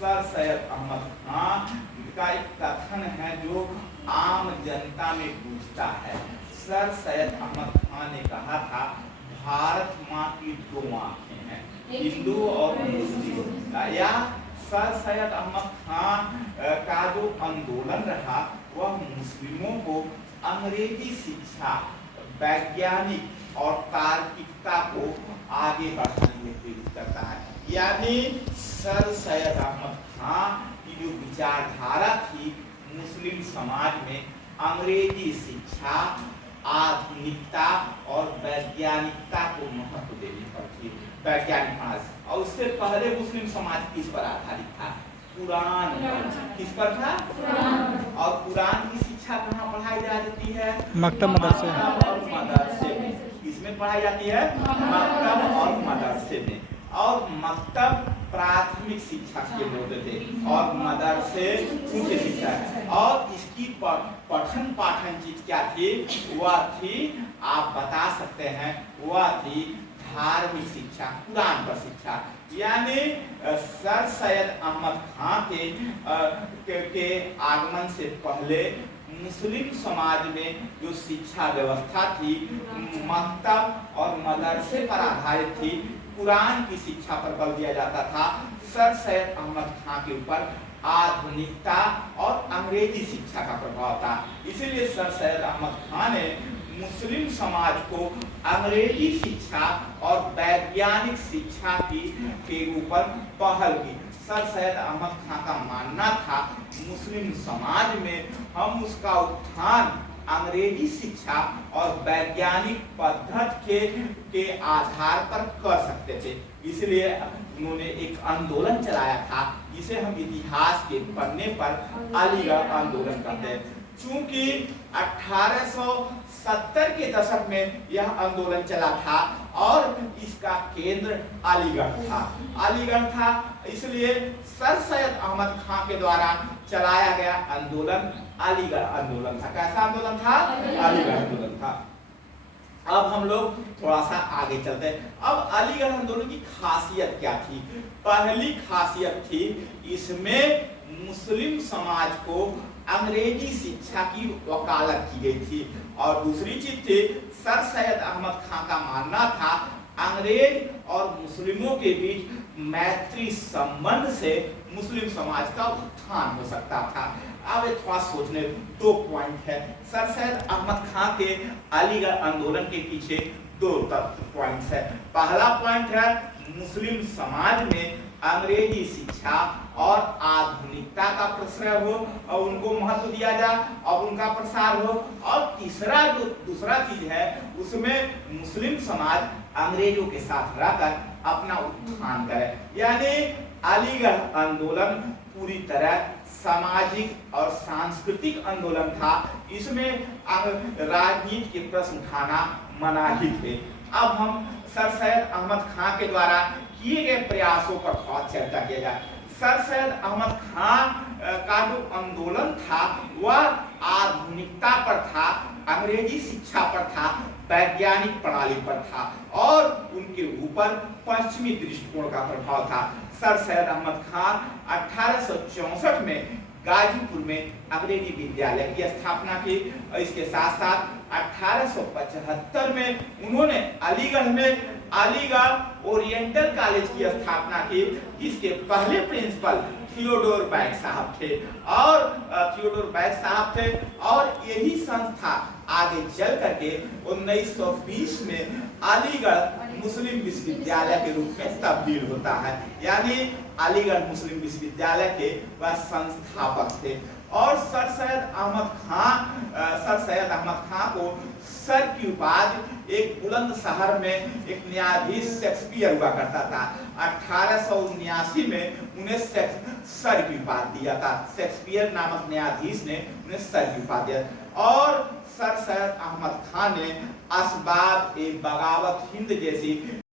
Sir Syed Ahmad Khan का एक कथन है जो आम जनता में गूंजता है। सर सैयद अहमद खान ने कहा था, भारत माँ की दो आंखें हैं, हिंदू और मुस्लिम। या सर सैयद अहमद खान का जो आंदोलन रहा वह मुस्लिमों को अंग्रेजी शिक्षा, वैज्ञानिक और तार्किकता को आगे बढ़ाने में प्रेरित करता है। यानी सर सैयद अहमद खान की जो विचारधारा थी मुस्लिम समाज में अंग्रेजी शिक्षा, आधुनिकता और वैज्ञानिकता को महत्व देने पर थी। वैज्ञानिक समाज, और उससे पहले मुस्लिम समाज किस पर आधारित था? कुरान पर। किस पर था? कुरान। और कुरान की शिक्षा कहाँ पढ़ाई जाती है? मकतब मदरसे और मदरसे में। किसमें पढ़ाई जाती है? मकतब और मदरसे में। और मकतब प्राथमिक शिक्षा के होते थे और मदरसे उच्च शिक्षा है। और इसकी पठन पाठन चीज क्या थी? वह थी, आप बता सकते हैं, वह थी धार्मिक शिक्षा, कुरान पर शिक्षा। यानी सर सैयद अहमद खान के आगमन से पहले मुस्लिम समाज में जो शिक्षा व्यवस्था थी मकतब और मदरसे पर आधारित थी। कुरान की शिक्षा पर बल दिया जाता था। सर सैयद अहमद खान के ऊपर आधुनिकता और अंग्रेजी शिक्षा का प्रभाव था। इसीलिए सर सैयद अहमद खान ने मुस्लिम समाज को अंग्रेजी शिक्षा और वैज्ञानिक शिक्षा के ऊपर पहल की। सर सैयद अहमद खान का मानना था मुस्लिम समाज में हम उसका उत्थान अंग्रेजी शिक्षा और वैज्ञानिक पद्धति के आधार पर कर सकते थे। इसलिए उन्होंने एक आंदोलन चलाया था जिसे हम इतिहास के पन्ने पर अलीगढ़ आंदोलन कहते हैं। चूंकि 1870 के दशक में यह आंदोलन चला था और इसका केंद्र अलीगढ़ था, इसलिए सर सैयद अहमद खान के द्वारा चलाया गया आंदोलन अलीगढ़ आंदोलन था। कैसा आंदोलन था? अलीगढ़ आंदोलन था। अब हम लोग थोड़ा सा आगे चलते हैं। अब अलीगढ़ आंदोलन की खासियत क्या थी? पहली खासियत थी इसमें मुस्लिम समाज को अंग्रेजी शिक्षा की वकालत की गई थी। और दूसरी चीज थी, सर सैयद अहमद खान का मानना था अंग्रेज और मुस्लिमों के बीच मैत्री संबंध से मुस्लिम समाज का उत्थान हो सकता था। अब थोड़ा सोचने दो पॉइंट है। सर सैयद अहमद खान के अलीगढ़ आंदोलन के पीछे दो पॉइंट्स है। पहला पॉइंट है मुस्लिम समाज में अंग्रेजी शिक्षा और आधुनिकता का प्रसार हो और उनको महत्व दिया जाए और उनका प्रसार हो। और तीसरा जो दूसरा चीज है उसमें मुस्लिम समाज अंग्रेजों के साथ रहकर अपना उत्थान करे। यानी अलीगढ़ आंदोलन पूरी तरह सामाजिक और सांस्कृतिक आंदोलन था। इसमें राजनीति के प्रश्न उठाना मना ही थे। अब हम सर सैयद अहमद खान के द्वारा किए गए प्रयासों पर थोड़ा चर्चा किया जाए। सर सैयद अहमद खान का जो आंदोलन था वह आधुनिकता पर था, अंग्रेजी शिक्षा पर था, वैज्ञानिक प्रणाली पर था और उनके ऊपर पश्चिमी दृष्टिकोण का प्रभाव था। सर सैयद अहमद खान 1864 में गाजीपुर में अंग्रेजी विद्यालय की स्थापना की। इसके साथ साथ 1875 में उन्होंने अलीगढ़ में अलीगढ़ ओरिएंटल कॉलेज की स्थापना की, जिसके पहले प्रिंसिपल थियोडोर बैग साहब थे और यही संस्था आगे चल करके 1920 में अलीगढ़ मुस्लिम विश्वविद्यालय के रूप में तब्दील होता है। यानी अलीगढ़ मुस्लिम विश्वविद्यालय के वह संस्थापक थे। और सर सैयद अहमद खान को सर की उपाधि एक बुलंद शहर में एक न्यायाधीश शेक्सपियर हुआ करता था। 1879 में उन्हें सर की उपाधि दिया था। शेक्सपियर नामक न्यायाधीश ने उन्हें सर की उपाधि दिया। और सर सैयद अहमद खान ने असबाब ए बगावत हिंद जैसी